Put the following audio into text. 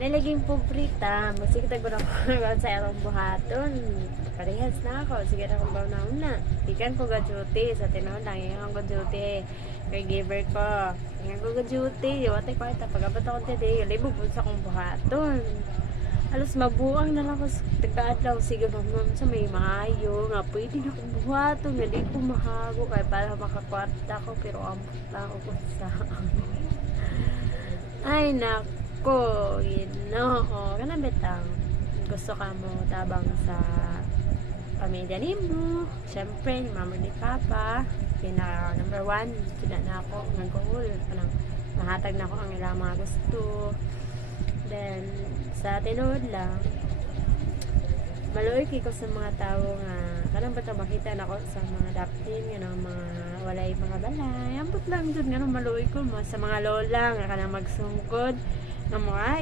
Nalaging pobrita, masigit ko na ko sa erong buhaton. Parehas na ako, sige na kung na una. Ikan ko ga duty, sa tinuod lang, ikan ko duty. Kay giver ko, ikan ko ga duty. Wate ko ita, pag-abot akong today, libog po sa kong buhaton. Alos mabuang na lang ko sa taga-adlaw, sige ma'am sa may maayo, nga pwede na akong buhaton, nga di ko mahago, kaya para makakwarta ko, pero ambot lang ako sa ay nako, ginoo. Kanang betang gusto ka mo tabang sa pamilya nimo. Syempre, ni mama ni papa, pinaka number 1, sila na ako ng goal. Kanang mahatag na ako ang ilang mga gusto. Then, sa tinuod lang, maluoy ko sa mga tao nga kanang bata makita na ko sa mga daptin nga ng mga walay mga balay ambot lang jud nga maluoy ko mo sa mga lola nga kanang magsungkod nga mga